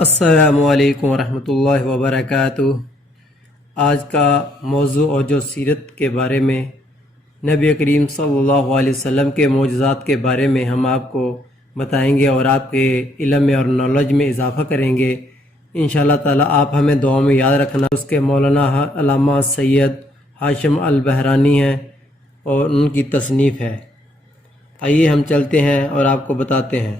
السلام علیکم ورحمۃ اللہ وبرکاتہ۔ آج کا موضوع اور جو سیرت کے بارے میں نبی کریم صلی اللہ علیہ وسلم کے معجزات کے بارے میں ہم آپ کو بتائیں گے اور آپ کے علم میں اور نالج میں اضافہ کریں گے انشاءاللہ تعالی۔ آپ ہمیں دعاؤں میں یاد رکھنا۔ اس کے مولانا علامہ سید ہاشم البحرانی ہیں اور ان کی تصنیف ہے۔ آئیے ہم چلتے ہیں اور آپ کو بتاتے ہیں۔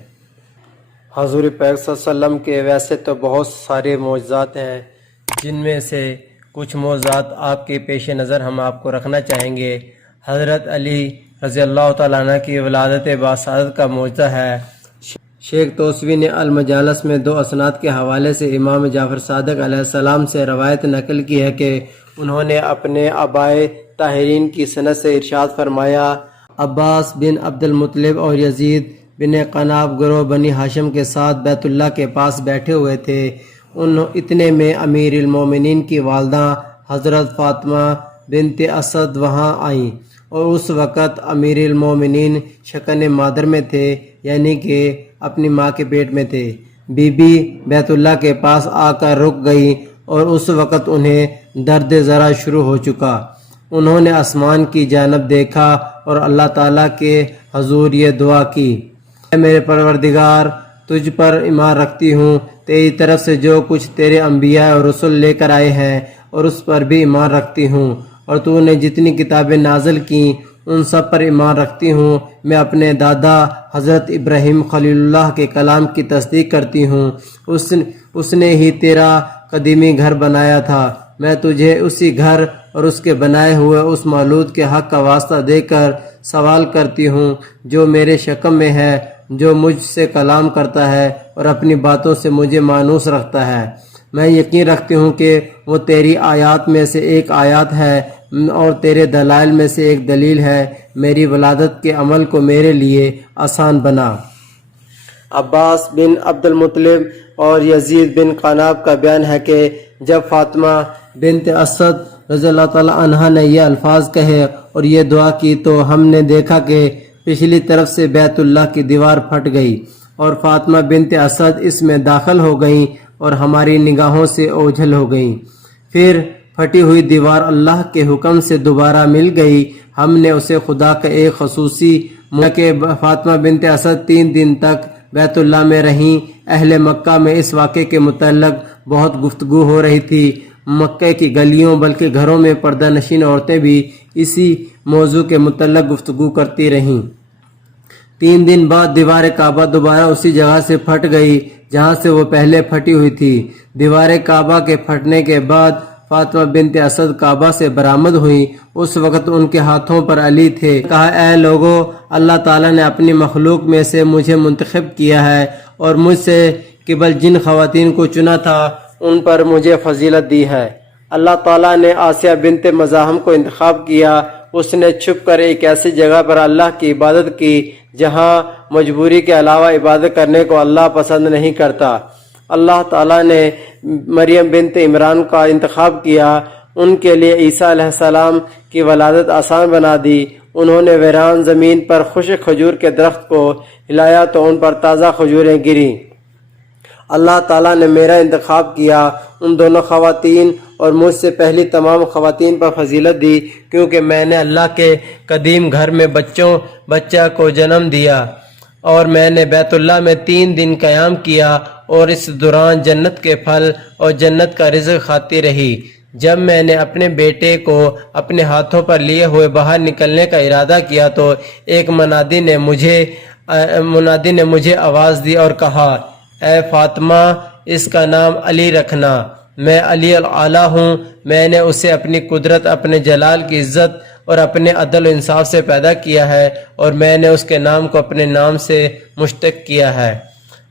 حضور پاک صلی اللہ علیہ وسلم کے ویسے تو بہت سارے معجزات ہیں، جن میں سے کچھ معجزات آپ کے پیش نظر ہم آپ کو رکھنا چاہیں گے۔ حضرت علی رضی اللہ تعالیٰ عنہ کی ولادت باسعادت کا معجزہ ہے۔ شیخ توسوی نے المجالس میں 2 اسناد کے حوالے سے امام جعفر صادق علیہ السلام سے روایت نقل کی ہے کہ انہوں نے اپنے آبائے طاہرین کی سند سے ارشاد فرمایا، عباس بن عبد المطلب اور یزید بن قناب گروہ بنی ہاشم کے ساتھ بیت اللہ کے پاس بیٹھے ہوئے تھے۔ اتنے میں امیر المومنین کی والدہ حضرت فاطمہ بنت اسد وہاں آئیں، اور اس وقت امیر المومنین شکن مادر میں تھے، یعنی کہ اپنی ماں کے پیٹ میں تھے۔ بی بی بیت اللہ کے پاس آ کر رک گئی اور اس وقت انہیں درد ذرا شروع ہو چکا۔ انہوں نے آسمان کی جانب دیکھا اور اللہ تعالیٰ کے حضور یہ دعا کی، اے میرے پروردگار، تجھ پر ایمان رکھتی ہوں، تیری طرف سے جو کچھ تیرے انبیاء اور رسول لے کر آئے ہیں اور اس پر بھی ایمان رکھتی ہوں، اور تو نے جتنی کتابیں نازل کیں ان سب پر ایمان رکھتی ہوں۔ میں اپنے دادا حضرت ابراہیم خلیل اللہ کے کلام کی تصدیق کرتی ہوں، اس نے ہی تیرا قدیمی گھر بنایا تھا۔ میں تجھے اسی گھر اور اس کے بنائے ہوئے اس مولود کے حق کا واسطہ دے کر سوال کرتی ہوں جو میرے شکم میں ہے، جو مجھ سے کلام کرتا ہے اور اپنی باتوں سے مجھے مانوس رکھتا ہے۔ میں یقین رکھتی ہوں کہ وہ تیری آیات میں سے ایک آیات ہے اور تیرے دلائل میں سے ایک دلیل ہے۔ میری ولادت کے عمل کو میرے لیے آسان بنا۔ عباس بن عبد المطلب اور یزید بن قناب کا بیان ہے کہ جب فاطمہ بنت اسد رضی اللہ تعالی عنہا نے یہ الفاظ کہے اور یہ دعا کی تو ہم نے دیکھا کہ پچھلی طرف سے بیت اللہ کی دیوار پھٹ گئی اور فاطمہ بنت اسد اس میں داخل ہو گئیں اور ہماری نگاہوں سے اوجھل ہو گئیں۔ پھر پھٹی ہوئی دیوار اللہ کے حکم سے دوبارہ مل گئی۔ ہم نے اسے خدا کا ایک خصوصی کہ فاطمہ بنت اسد 3 دن تک بیت اللہ میں رہیں۔ اہل مکہ میں اس واقعے کے متعلق بہت گفتگو ہو رہی تھی۔ مکہ کی گلیوں بلکہ گھروں میں پردہ نشین عورتیں بھی اسی موضوع کے متعلق گفتگو کرتی رہیں۔ 3 دن بعد دیوار کعبہ دوبارہ اسی جگہ سے پھٹ گئی جہاں سے وہ پہلے پھٹی ہوئی تھی۔ دیوار کعبہ کے پھٹنے کے بعد فاطمہ بنت اسد کعبہ سے برآمد ہوئی۔ اس وقت ان کے ہاتھوں پر علی تھے۔ کہا، اے لوگو، اللہ تعالیٰ نے اپنی مخلوق میں سے مجھے منتخب کیا ہے اور مجھ سے قبل جن خواتین کو چنا تھا ان پر مجھے فضیلت دی ہے۔ اللہ تعالیٰ نے آسیہ بنت مزاحم کو انتخاب کیا۔ اس نے چھپ کر ایک ایسی جگہ پر اللہ کی عبادت کی جہاں مجبوری کے علاوہ عبادت کرنے کو اللہ پسند نہیں کرتا۔ اللہ تعالیٰ نے مریم بنت عمران کا انتخاب کیا۔ ان کے لیے عیسیٰ علیہ السلام کی ولادت آسان بنا دی۔ انہوں نے ویران زمین پر خشک کھجور کے درخت کو ہلایا تو ان پر تازہ کھجوریں گریں۔ اللہ تعالیٰ نے میرا انتخاب کیا۔ ان دونوں خواتین اور مجھ سے پہلی تمام خواتین پر فضیلت دی، کیونکہ میں نے اللہ کے قدیم گھر میں بچہ کو جنم دیا اور میں نے بیت اللہ میں 3 دن قیام کیا اور اس دوران جنت کے پھل اور جنت کا رزق کھاتی رہی۔ جب میں نے اپنے بیٹے کو اپنے ہاتھوں پر لیے ہوئے باہر نکلنے کا ارادہ کیا تو ایک منادی نے مجھے آواز دی اور کہا، اے فاطمہ، اس کا نام علی رکھنا۔ میں علی الاعلیٰ ہوں۔ میں نے اسے اپنی قدرت، اپنے جلال کی عزت اور اپنے عدل و انصاف سے پیدا کیا ہے، اور میں نے اس کے نام کو اپنے نام سے مشتق کیا ہے،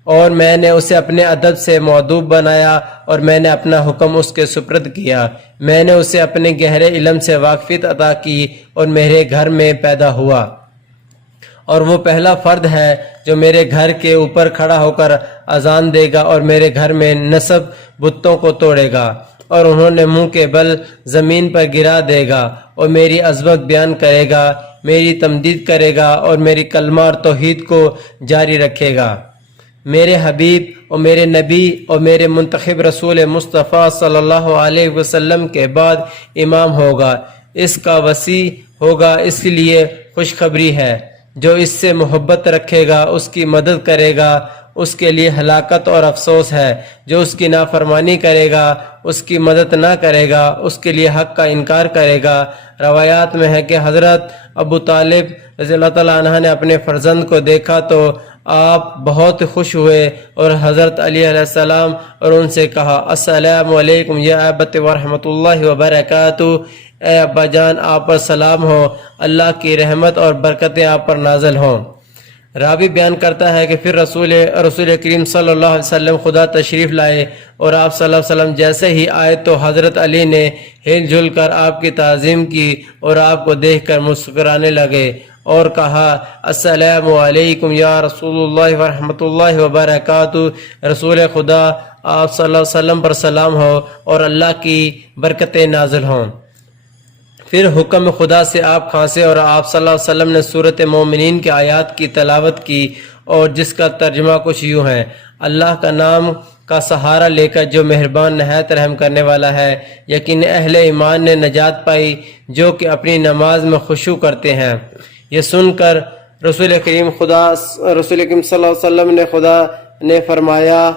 اور میں نے اسے اپنے ادب سے معدوب بنایا، اور میں نے اپنا حکم اس کے سپرد کیا۔ میں نے اسے اپنے گہرے علم سے واقفیت عطا کی اور میرے گھر میں پیدا ہوا، اور وہ پہلا فرد ہے جو میرے گھر کے اوپر کھڑا ہو کر اذان دے گا اور میرے گھر میں نصب بتوں کو توڑے گا، اور انہوں نے منہ کے بل زمین پر گرا دے گا اور میری عظمت بیان کرے گا، میری تمجید کرے گا اور میری کلمہ اور توحید کو جاری رکھے گا۔ میرے حبیب اور میرے نبی اور میرے منتخب رسول مصطفیٰ صلی اللہ علیہ وسلم کے بعد امام ہوگا۔ اس کا وسیع ہوگا، اس لیے خوشخبری ہے۔ جو اس سے محبت رکھے گا اس کی مدد کرے گا، اس کے لیے ہلاکت اور افسوس ہے۔ جو اس کی نافرمانی کرے گا، اس کی مدد نہ کرے گا، اس کے لیے حق کا انکار کرے گا۔ روایات میں ہے کہ حضرت ابو طالب رضی اللہ تعالیٰ عنہ نے اپنے فرزند کو دیکھا تو آپ بہت خوش ہوئے اور حضرت علی علیہ السلام اور ان سے کہا السلام علیکم یا ابت ورحمۃ اللہ وبرکاتہ، اے ابا جان آپ پر سلام ہو، اللہ کی رحمت اور برکتیں آپ پر نازل ہوں۔ راوی بیان کرتا ہے کہ پھر رسول کریم صلی اللہ علیہ وسلم خدا تشریف لائے اور آپ صلی اللہ علیہ وسلم جیسے ہی آئے تو حضرت علی نے ہل جل کر آپ کی تعظیم کی اور آپ کو دیکھ کر مسکرانے لگے اور کہا السلام علیکم یا رسول اللہ ورحمۃ اللہ وبرکاتہ، رسول خدا آپ صلی اللہ علیہ وسلم پر سلام ہو اور اللہ کی برکتیں نازل ہوں۔ پھر حکم خدا سے آپ کھانسے اور آپ صلی اللہ علیہ وسلم نے سورۃ مومنین کے آیات کی تلاوت کی اور جس کا ترجمہ کچھ یوں ہے: اللہ کا نام کا سہارا لے کر جو مہربان نہایت رحم کرنے والا ہے، یقین اہل ایمان نے نجات پائی جو کہ اپنی نماز میں خشوع کرتے ہیں۔ یہ سن کر رسول کریم صلی اللہ علیہ وسلم نے خدا نے فرمایا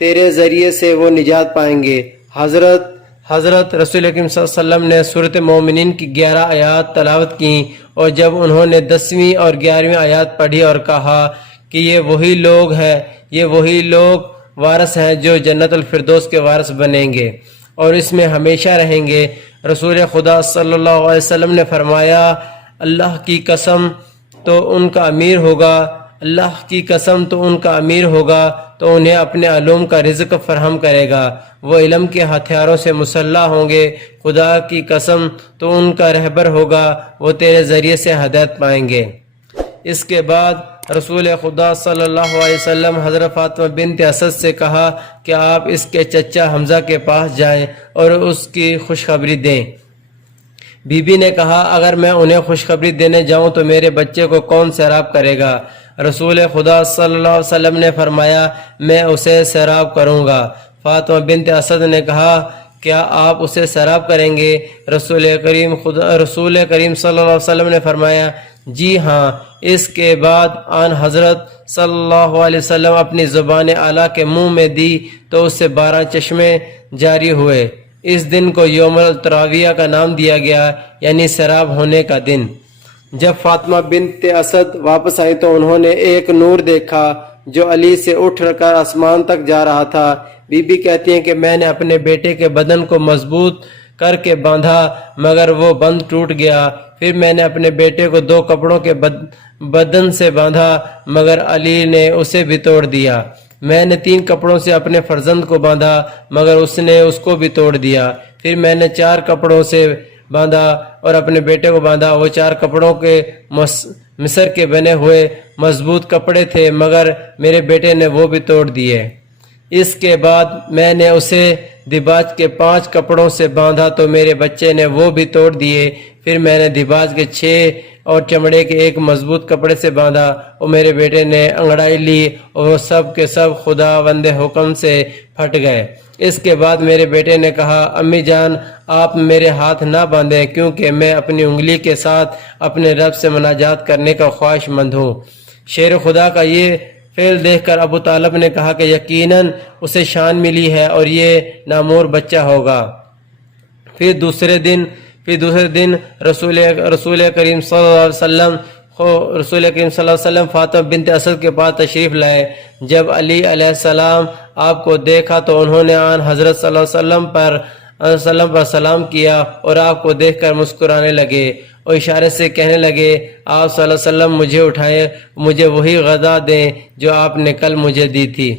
تیرے ذریعے سے وہ نجات پائیں گے۔ حضرت رسول کریم صلی اللہ علیہ وسلم نے سورۃ مومنین کی 11 آیات تلاوت کی اور جب انہوں نے 10ویں اور 11ویں آیات پڑھی اور کہا کہ یہ وہی لوگ وارث ہیں جو جنت الفردوس کے وارث بنیں گے اور اس میں ہمیشہ رہیں گے، رسول خدا صلی اللہ علیہ وسلم نے فرمایا اللہ کی قسم تو ان کا امیر ہوگا تو انہیں اپنے علوم کا رزق فراہم کرے گا، وہ علم کے ہتھیاروں سے مسلح ہوں گے، خدا کی قسم تو ان کا رہبر ہوگا، وہ تیرے ذریعے سے ہدایت پائیں گے۔ اس کے بعد رسول خدا صلی اللہ علیہ وسلم حضرت فاطمہ بنت اسد سے کہا کہ آپ اس کے چچا حمزہ کے پاس جائیں اور اس کی خوشخبری دیں۔ بی بی نے کہا اگر میں انہیں خوشخبری دینے جاؤں تو میرے بچے کو کون سیراب کرے گا؟ رسول خدا صلی اللہ علیہ وسلم نے فرمایا میں اسے سیراب کروں گا۔ فاطمہ بنت اسد نے کہا کیا آپ اسے سیراب کریں گے؟ رسول کریم صلی اللہ علیہ وسلم نے فرمایا جی ہاں۔ اس کے بعد آن حضرت صلی اللہ علیہ وسلم اپنی زبان اعلیٰ کے منہ میں دی تو اس سے 12 چشمے جاری ہوئے۔ اس دن کو یوم التراویہ کا نام دیا گیا، یعنی سیراب ہونے کا دن۔ جب فاطمہ بنت اسد واپس آئی تو انہوں نے ایک نور دیکھا جو علی سے اٹھ کر آسمان تک جا رہا تھا۔ بی بی کہتی ہیں کہ میں نے اپنے بیٹے کے بدن کو مضبوط کر کے باندھا مگر وہ بند ٹوٹ گیا، پھر میں نے اپنے بیٹے کو 2 کپڑوں کے بدن سے باندھا مگر علی نے اسے بھی توڑ دیا، میں نے 3 کپڑوں سے اپنے فرزند کو باندھا مگر اس نے اس کو بھی توڑ دیا، پھر میں نے 4 کپڑوں سے باندھا اور اپنے بیٹے کو باندھا، وہ 4 کپڑوں کے مصر کے بنے ہوئے مضبوط کپڑے تھے مگر میرے بیٹے نے وہ بھی توڑ دیے۔ اس کے بعد میں نے اسے دباج کے 5 کپڑوں سے باندھا تو میرے بچے نے وہ بھی توڑ دیے، پھر میں نے دباج کے 6 اور چمڑے کے 1 مضبوط کپڑے سے باندھا اور میرے بیٹے نے انگڑائی لی اور وہ سب کے سب خداوند حکم سے پھٹ گئے۔ اس کے بعد میرے بیٹے نے کہا امی جان آپ میرے ہاتھ نہ باندھیں کیونکہ میں اپنی انگلی کے ساتھ اپنے رب سے مناجات کرنے کا خواہش مند ہوں۔ شیر خدا کا یہ فعل دیکھ کر ابو طالب نے کہا کہ یقیناً اسے شان ملی ہے اور یہ نامور بچہ ہوگا۔ پھر دوسرے دن رسول کریم صلی اللہ علیہ وسلم فاطمہ بنت اسد کے پاس تشریف لائے۔ جب علی علیہ السلام آپ کو دیکھا تو انہوں نے آن حضرت صلی اللہ علیہ وسلم پر سلام کیا اور آپ کو دیکھ کر مسکرانے لگے اور اشارے سے کہنے لگے آپ صلی اللہ علیہ وسلم مجھے اٹھائیں، مجھے وہی غذا دیں جو آپ نے کل مجھے دی تھی۔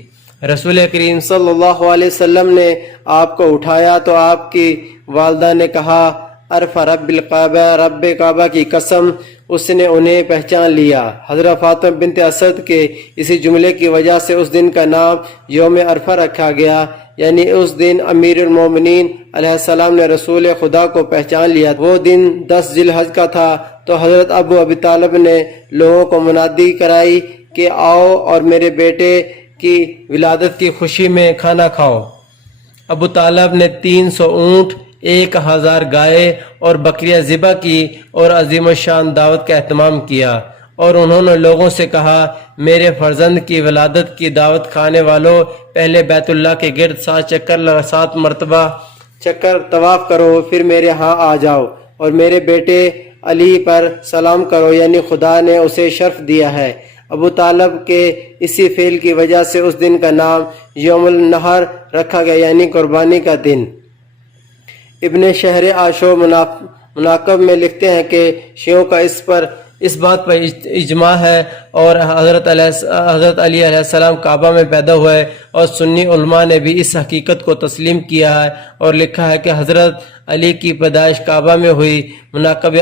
رسول کریم صلی اللہ علیہ وسلم نے آپ کو اٹھایا تو آپ کی والدہ نے کہا عرف رب الکعبہ، رب کعبہ کی قسم اس نے انہیں پہچان لیا۔ حضرت فاطمہ بنت اسد کے اسی جملے کی وجہ سے اس دن کا نام یوم عرفہ رکھا گیا، یعنی اس دن امیر المومنین علیہ السلام نے رسول خدا کو پہچان لیا۔ وہ دن 10 ذی الحج کا تھا تو حضرت ابو طالب نے لوگوں کو منادی کرائی کہ آؤ اور میرے بیٹے کی ولادت کی خوشی میں کھانا کھاؤ۔ ابو طالب نے 300 اونٹ، 1000 گائے اور بکریاں ذبح کی اور عظیم الشان دعوت کا اہتمام کیا، اور انہوں نے لوگوں سے کہا، میرے فرزند کی ولادت کی دعوت کھانے والوں، پہلے بیت اللہ کے گرد 7 مرتبہ چکر طواف کرو، پھر میرے ہاں آ جاؤ اور میرے بیٹے علی پر سلام کرو، یعنی خدا نے اسے شرف دیا ہے۔ ابو طالب کے اسی فعل کی وجہ سے اس دن کا نام یوم النحر رکھا گیا، یعنی قربانی کا دن۔ ابن شہر عاشور مناقب میں لکھتے ہیں کہ شیعوں کا اس بات پر اجماع ہے، اور حضرت علی علیہ السلام کعبہ میں پیدا ہوئے، اور سنی علماء نے بھی اس حقیقت کو تسلیم کیا ہے اور لکھا ہے کہ حضرت علی کی پیدائش کعبہ میں ہوئی۔ مناقب